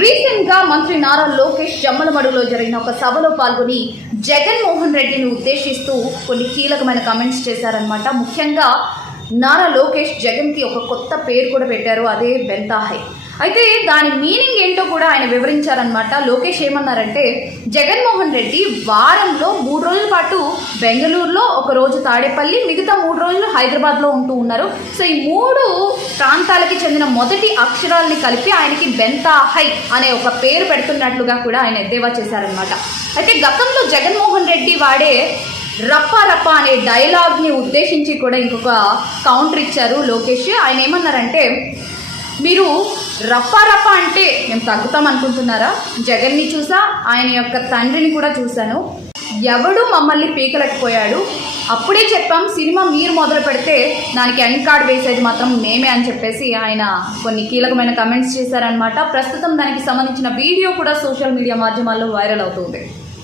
Recent గా మంత్రి నారా లోకేష్ జమ్మలమడుగులో జరిగిన ఒక సభలో పాల్గొని జగన్మోహన్ రెడ్డిని ఉద్దేశిస్తూ కొన్ని కీలకమైన కామెంట్స్ చేశారనమాట. ముఖ్యంగా నారా లోకేష్ జగన్ కి ఒక కొత్త పేరు కూడా పెట్టారు, అదే బెంతాహై. అయితే దాని మీనింగ్ ఏంటో కూడా ఆయన వివరించారనమాట. లోకేష్ ఏమన్నారంటే, జగన్మోహన్ రెడ్డి వారంలో 3 రోజుల పాటు బెంగళూరులో, ఒక రోజు తాడేపల్లి, మిగతా 3 రోజులు హైదరాబాద్లో ఉంటూ ఉన్నారు. సో ఈ 3 ప్రాంతాలకి చెందిన మొదటి అక్షరాలని కలిపి ఆయనకి బెంతాహై అనే ఒక పేరు పెడుతున్నట్లుగా కూడా ఆయన ఎద్దేవా చేశారనమాట. అయితే గతంలో జగన్మోహన్ రెడ్డి వాడే రప్ప రప్ప అనే డైలాగ్ని ఉద్దేశించి కూడా ఇంకొక కౌంటర్ ఇచ్చారు లోకేష్. ఆయన ఏమన్నారంటే, మీరు రప్ప రప్ప అంటే మేము తగ్గుతాం అనుకుంటున్నారా? జగన్ని చూసా, ఆయన యొక్క తండ్రిని కూడా చూశాను, ఎవడు మమ్మల్ని పీకలేకపోయాడు. అప్పుడే చెప్పాం, సినిమా మీరు మొదలు పెడితే దానికి ఎండ్ కార్డ్ వేసేది మాత్రం మేమే అని చెప్పేసి ఆయన కొన్ని కీలకమైన కమెంట్స్ చేశారనమాట. ప్రస్తుతం దానికి సంబంధించిన వీడియో కూడా సోషల్ మీడియా మాధ్యమాల్లో వైరల్ అవుతుంది.